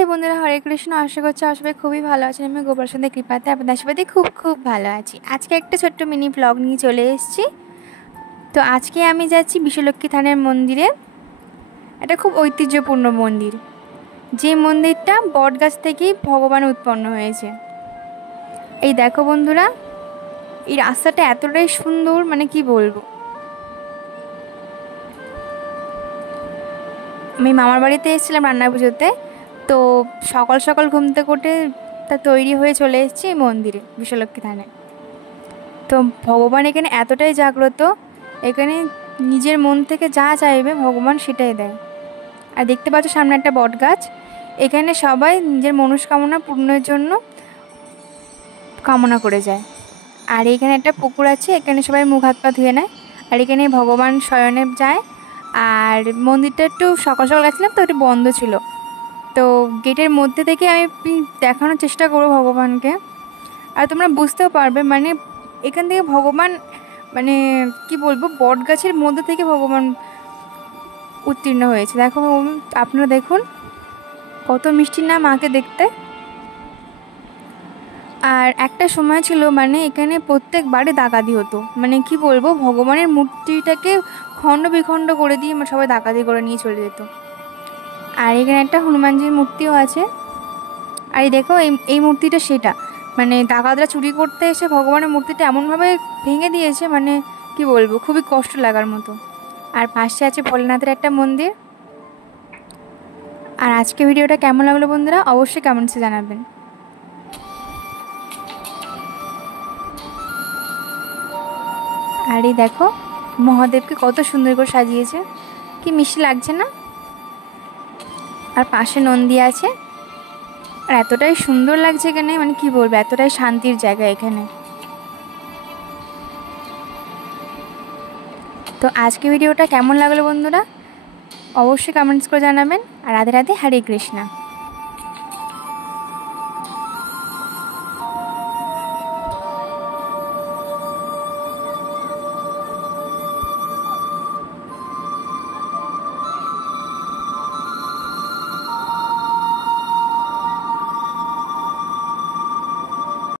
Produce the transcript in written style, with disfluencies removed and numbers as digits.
রাধে বন্ধুরা, হরে কৃষ্ণ। আশা করছি সবাই খুবই ভালো আছেন। আমি গোপাল সন্ধ্যা কৃপাতে আপনাদের আশীর্বাদে খুব খুব ভালো আছি। আজকে একটা ছোট্ট মিনি ব্লগ নিয়ে চলে এসেছি। তো আজকে আমি যাচ্ছি বিশ্বলক্ষ্মী থানের মন্দিরে। এটা খুব ঐতিহ্যপূর্ণ মন্দির, যে মন্দিরটা বটগাছ থেকেই ভগবান উৎপন্ন হয়েছে। এই দেখো বন্ধুরা, এই রাস্তাটা এতটাই সুন্দর, মানে কি বলবো। আমি মামার বাড়িতে এসেছিলাম রান্না পুজোতে, তো সকাল সকাল ঘুম থেকে উঠে তা তৈরি হয়ে চলে এসেছি এই মন্দিরে, বিশ্বলক্ষ্মী থানে। তো ভগবান এখানে এতটাই জাগ্রত, এখানে নিজের মন থেকে যা চাইবে ভগবান সেটাই দেয়। আর দেখতে পাচ্ছ সামনে একটা বট গাছ, এখানে সবাই নিজের মনস্কামনা পূর্ণের জন্য কামনা করে যায়। আর এখানে একটা পুকুর আছে, এখানে সবাই মুখ হাত পা ধুয়ে নেয়। আর এখানে ভগবান শয়নে যায়। আর মন্দিরটা একটু সকাল সকাল গেছিলাম তো একটু বন্ধ ছিল, তো গেটের মধ্যে থেকে আমি দেখানোর চেষ্টা করবো ভগবানকে। আর তোমরা বুঝতেও পারবে, মানে এখান থেকে ভগবান, মানে কি বলবো, বট গাছের মধ্যে থেকে ভগবান উত্তীর্ণ হয়েছে। দেখো আপনারা দেখুন কত মিষ্টি না মাকে দেখতে। আর একটা সময় ছিল, মানে এখানে প্রত্যেকবারে ডাকাতি হতো, মানে কি বলবো, ভগবানের মূর্তিটাকে খণ্ড বিখণ্ড করে দিয়ে সবাই ডাকাতি করে নিয়ে চলে যেত। আর এখানে একটা হনুমানজির মূর্তিও আছে। আর এই দেখো এই মূর্তিটা সেটা, মানে ডাকাতরা চুরি করতে এসে ভগবানের মূর্তিটা এমনভাবে ভেঙে দিয়েছে, মানে কি বলবো, খুবই কষ্ট লাগার মতো। আর পাশে আছে ভোলেনাথের একটা মন্দির। আর আজকে ভিডিওটা কেমন লাগলো বন্ধুরা, অবশ্যই কমেন্টসে জানাবেন। আর এই দেখো মহাদেবকে কত সুন্দর করে সাজিয়েছে, কি মিষ্টি লাগছে না। আর পাশে নন্দী আছে। আর এতটাই সুন্দর লাগছে এখানে, মানে কি বলবো, এতটাই শান্তির জায়গা এখানে। তো আজকে ভিডিওটা কেমন লাগলো বন্ধুরা, অবশ্যই কমেন্টস করে জানাবেন। আর রাধে রাধে, হরে কৃষ্ণা।